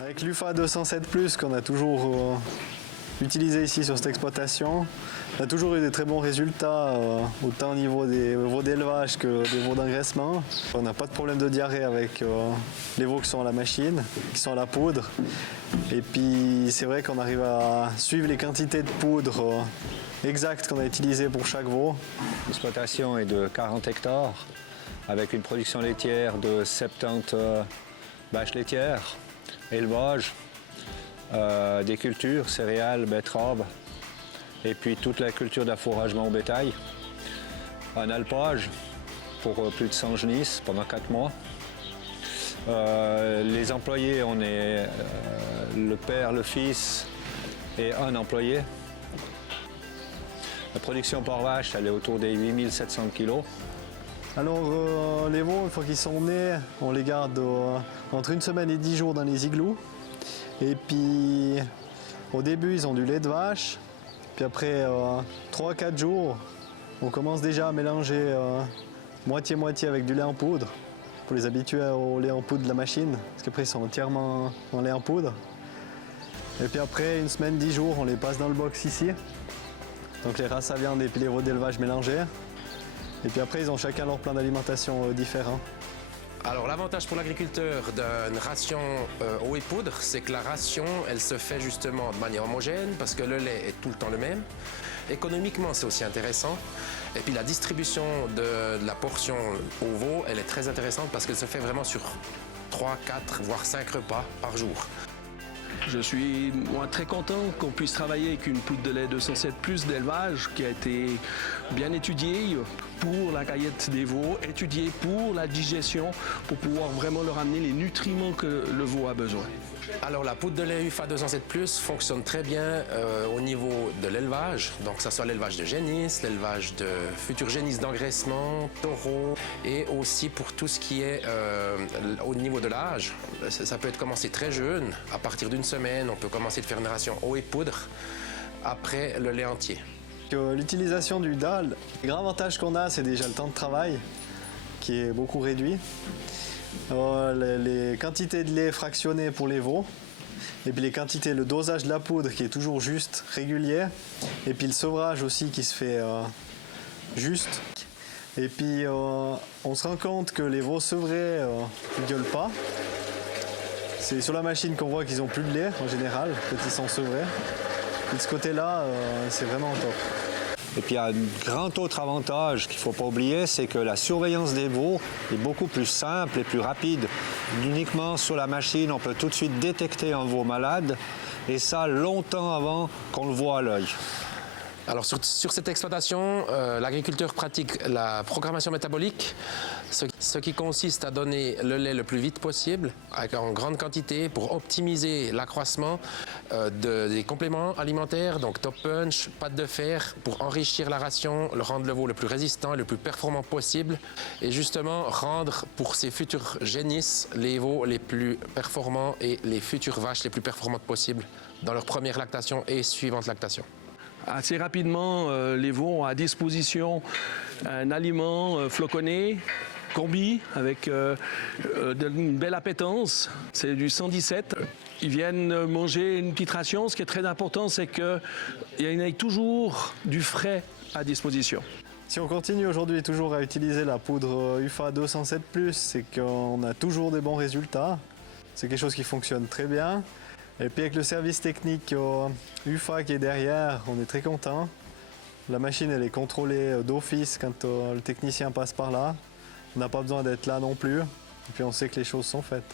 Avec l'UFA 207+, qu'on a toujours utilisé ici sur cette exploitation, on a toujours eu des très bons résultats, autant au niveau des veaux d'élevage que des veaux d'engraissement. On n'a pas de problème de diarrhée avec les veaux qui sont à la machine, qui sont à la poudre. Et puis c'est vrai qu'on arrive à suivre les quantités de poudre exactes qu'on a utilisées pour chaque veau. L'exploitation est de 40 hectares, avec une production laitière de 70 vaches laitières, élevage, des cultures, céréales, betteraves, et puis toute la culture d'affouragement au bétail. Un alpage pour plus de 100 genisses pendant 4 mois. Les employés, on est le père, le fils et un employé. La production par vache, elle est autour des 8700 kg. Alors les veaux, une fois qu'ils sont nés, on les garde entre 1 semaine et 10 jours dans les igloos. Et puis au début, ils ont du lait de vache. Puis après 3-4 jours, on commence déjà à mélanger moitié-moitié avec du lait en poudre pour les habituer au lait en poudre de la machine. Parce qu'après, ils sont entièrement en lait en poudre. Et puis après, 1 semaine, 10 jours, on les passe dans le box ici. Donc les races à viande et puis les veaux d'élevage mélangés. Et puis après, ils ont chacun leur plan d'alimentation différent. Alors l'avantage pour l'agriculteur d'une ration eau et poudre, c'est que la ration, elle se fait justement de manière homogène parce que le lait est tout le temps le même. Économiquement, c'est aussi intéressant. Et puis la distribution de la portion au veau, elle est très intéressante parce qu'elle se fait vraiment sur 3, 4, voire 5 repas par jour. Je suis très content qu'on puisse travailler avec une poudre de lait 207+ d'élevage qui a été bien étudiée pour la caillette des veaux, étudiée pour la digestion, pour pouvoir vraiment leur amener les nutriments que le veau a besoin. Alors la poudre de lait UFA 207+ fonctionne très bien au niveau de l'élevage, donc que ce soit l'élevage de génisses, l'élevage de futurs génisses d'engraissement, taureaux, et aussi pour tout ce qui est au niveau de l'âge. Ça peut être commencé très jeune, à partir d'1 semaine, on peut commencer de faire une ration eau et poudre, après le lait entier. L'utilisation du dalle, le grand avantage qu'on a, c'est déjà le temps de travail, qui est beaucoup réduit. Les quantités de lait fractionnées pour les veaux, et puis les quantités, le dosage de la poudre qui est toujours juste, régulier, et puis le sevrage aussi qui se fait juste. Et puis on se rend compte que les veaux sevrés ne gueulent pas. C'est sur la machine qu'on voit qu'ils n'ont plus de lait en général quand ils sont sevrés. Et de ce côté-là, c'est vraiment top. Et puis il y a un grand autre avantage qu'il ne faut pas oublier, c'est que la surveillance des veaux est beaucoup plus simple et plus rapide. Uniquement sur la machine, on peut tout de suite détecter un veau malade, et ça longtemps avant qu'on le voit à l'œil. Alors sur cette exploitation, l'agriculteur pratique la programmation métabolique, ce qui consiste à donner le lait le plus vite possible, en grande quantité, pour optimiser l'accroissement des compléments alimentaires, donc top punch, pâte de fer, pour enrichir la ration, rendre le veau le plus résistant et le plus performant possible, et justement rendre pour ces futurs génisses les veaux les plus performants et les futures vaches les plus performantes possibles dans leur première lactation et suivante lactation. Assez rapidement, les veaux ont à disposition un aliment floconné, combi, avec une belle appétence. C'est du 117. Ils viennent manger une petite ration. Ce qui est très important, c'est qu'il y ait toujours du frais à disposition. Si on continue aujourd'hui toujours à utiliser la poudre UFA 207+, c'est qu'on a toujours des bons résultats. C'est quelque chose qui fonctionne très bien. Et puis avec le service technique UFA qui est derrière, on est très content. La machine, elle est contrôlée d'office quand le technicien passe par là. On n'a pas besoin d'être là non plus. Et puis on sait que les choses sont faites.